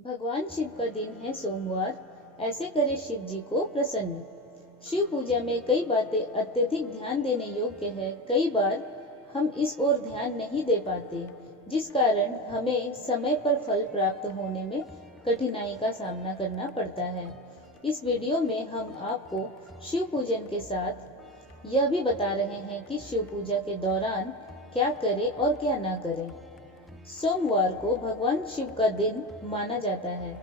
भगवान शिव का दिन है सोमवार, ऐसे करे शिव जी को प्रसन्न। शिव पूजा में कई बातें अत्यधिक ध्यान देने योग्य है। कई बार हम इस ओर ध्यान नहीं दे पाते, जिस कारण हमें समय पर फल प्राप्त होने में कठिनाई का सामना करना पड़ता है। इस वीडियो में हम आपको शिव पूजन के साथ यह भी बता रहे हैं कि शिव पूजा के दौरान क्या करें और क्या ना करें। सोमवार को भगवान शिव का दिन माना जाता है।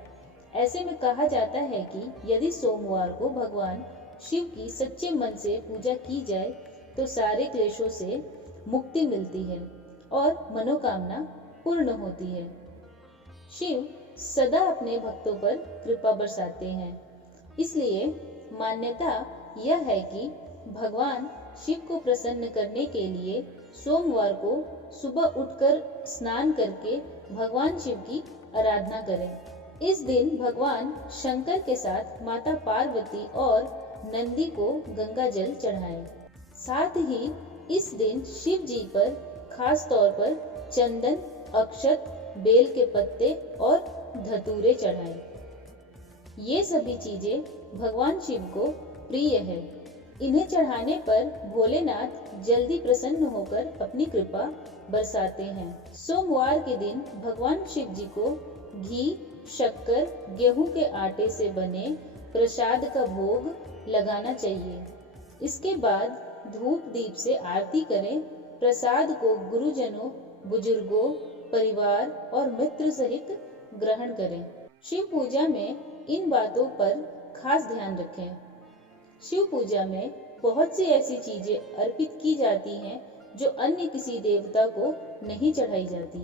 ऐसे में कहा जाता है कि यदि सोमवार को भगवान शिव की सच्चे मन से पूजा की जाए तो सारे क्लेशों से मुक्ति मिलती है और मनोकामना पूर्ण होती है। शिव सदा अपने भक्तों पर कृपा बरसाते हैं, इसलिए मान्यता यह है कि भगवान शिव को प्रसन्न करने के लिए सोमवार को सुबह उठकर स्नान करके भगवान शिव की आराधना करें। इस दिन भगवान शंकर के साथ माता पार्वती और नंदी को गंगा जल चढ़ाएं। साथ ही इस दिन शिव जी पर खास तौर पर चंदन, अक्षत, बेल के पत्ते और धतूरे चढ़ाएं। ये सभी चीजें भगवान शिव को प्रिय है। इन्हें चढ़ाने पर भोलेनाथ जल्दी प्रसन्न होकर अपनी कृपा बरसाते हैं। सोमवार के दिन भगवान शिव जी को घी, शक्कर, गेहूं के आटे से बने प्रसाद का भोग लगाना चाहिए। इसके बाद धूप दीप से आरती करें। प्रसाद को गुरुजनों, बुजुर्गों, परिवार और मित्र सहित ग्रहण करें। शिव पूजा में इन बातों पर खास ध्यान रखें। शिव पूजा में बहुत सी ऐसी चीजें अर्पित की जाती हैं जो अन्य किसी देवता को नहीं चढ़ाई जाती,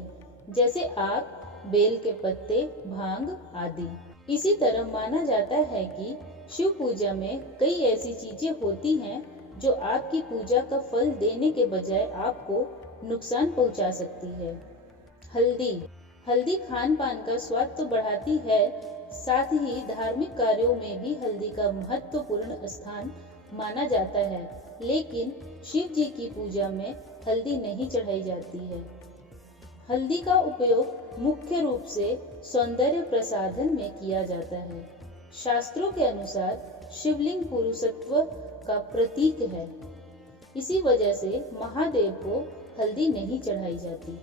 जैसे आक, बेल के पत्ते, भांग आदि। इसी तरह माना जाता है कि शिव पूजा में कई ऐसी चीजें होती हैं जो आपकी पूजा का फल देने के बजाय आपको नुकसान पहुंचा सकती है। हल्दी खान पान का स्वाद तो बढ़ाती है, साथ ही धार्मिक कार्यों में भी हल्दी का महत्वपूर्ण स्थान माना जाता है, लेकिन शिव जी की पूजा में हल्दी नहीं चढ़ाई जाती है। हल्दी का उपयोग मुख्य रूप से सौंदर्य प्रसाधन में किया जाता है। शास्त्रों के अनुसार शिवलिंग पुरुषत्व का प्रतीक है, इसी वजह से महादेव को हल्दी नहीं चढ़ाई जाती।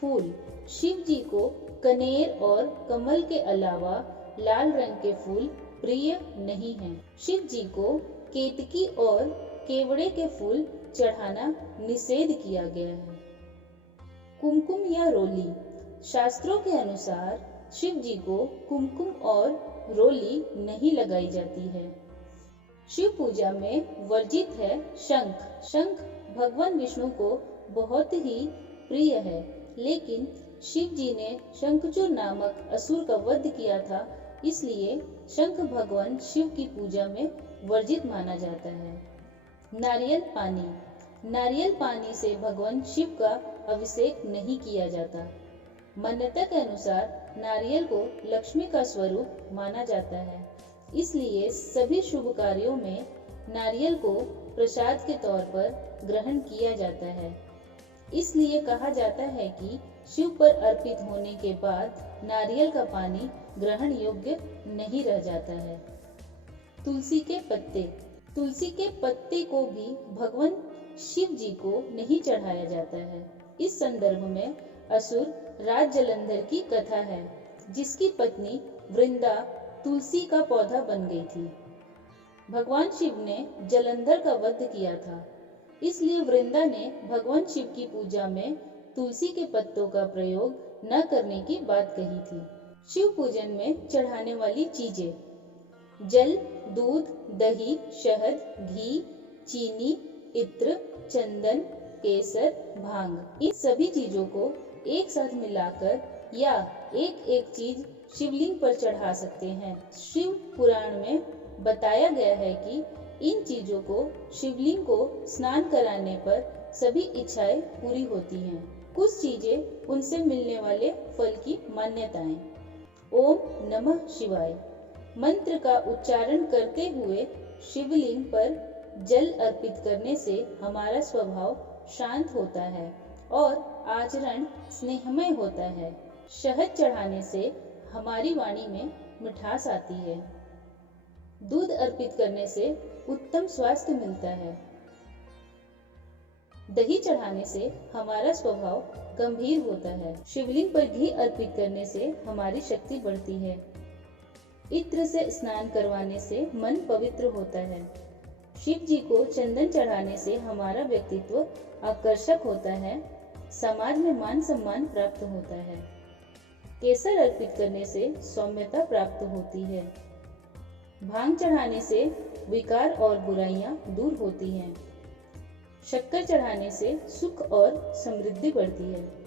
फूल, शिव जी को कनेर और कमल के अलावा लाल रंग के फूल प्रिय नहीं हैं। शिव जी को केतकी और केवड़े के फूल चढ़ाना निषेध किया गया है। कुमकुम या रोली, शास्त्रों के अनुसार शिव जी को कुमकुम और रोली नहीं लगाई जाती है। शिव पूजा में वर्जित है शंख। शंख भगवान विष्णु को बहुत ही प्रिय है, लेकिन शिव जी ने शंखचूर नामक असुर का वध किया था, इसलिए शंख भगवान शिव की पूजा में वर्जित माना जाता है। नारियल पानी से भगवान शिव का अभिषेक नहीं किया जाता। मान्यता के अनुसार नारियल को लक्ष्मी का स्वरूप माना जाता है, इसलिए सभी शुभ कार्यों में नारियल को प्रसाद के तौर पर ग्रहण किया जाता है। इसलिए कहा जाता है कि शिव पर अर्पित होने के बाद नारियल का पानी ग्रहण योग्य नहीं रह जाता है। तुलसी के पत्ते को भी भगवान शिव जी को नहीं चढ़ाया जाता है। इस संदर्भ में असुर राज जलंधर की कथा है, जिसकी पत्नी वृंदा तुलसी का पौधा बन गई थी। भगवान शिव ने जलंधर का वध किया था, इसलिए वृंदा ने भगवान शिव की पूजा में तुलसी के पत्तों का प्रयोग न करने की बात कही थी। शिव पूजन में चढ़ाने वाली चीजें: जल, दूध, दही, शहद, घी, चीनी, इत्र, चंदन, केसर, भांग। इन सभी चीजों को एक साथ मिलाकर या एक एक चीज शिवलिंग पर चढ़ा सकते हैं। शिव पुराण में बताया गया है कि इन चीजों को शिवलिंग को स्नान कराने पर सभी इच्छाएं पूरी होती हैं। कुछ चीजें उनसे मिलने वाले फल की मान्यताएं: ओम नमः शिवाय मंत्र का उच्चारण करते हुए शिवलिंग पर जल अर्पित करने से हमारा स्वभाव शांत होता है और आचरण स्नेहमय होता है। शहद चढ़ाने से हमारी वाणी में मिठास आती है। दूध अर्पित करने से उत्तम स्वास्थ्य मिलता है। दही चढ़ाने से हमारा स्वभाव गंभीर होता है। शिवलिंग पर घी अर्पित करने से हमारी शक्ति बढ़ती है। इत्र से स्नान करवाने से मन पवित्र होता है। शिव जी को चंदन चढ़ाने से हमारा व्यक्तित्व आकर्षक होता है। समाज में मान सम्मान प्राप्त होता है। केसर अर्पित करने से सौम्यता प्राप्त होती है। भांग चढ़ाने से विकार और बुराइयां दूर होती हैं। शक्कर चढ़ाने से सुख और समृद्धि बढ़ती है।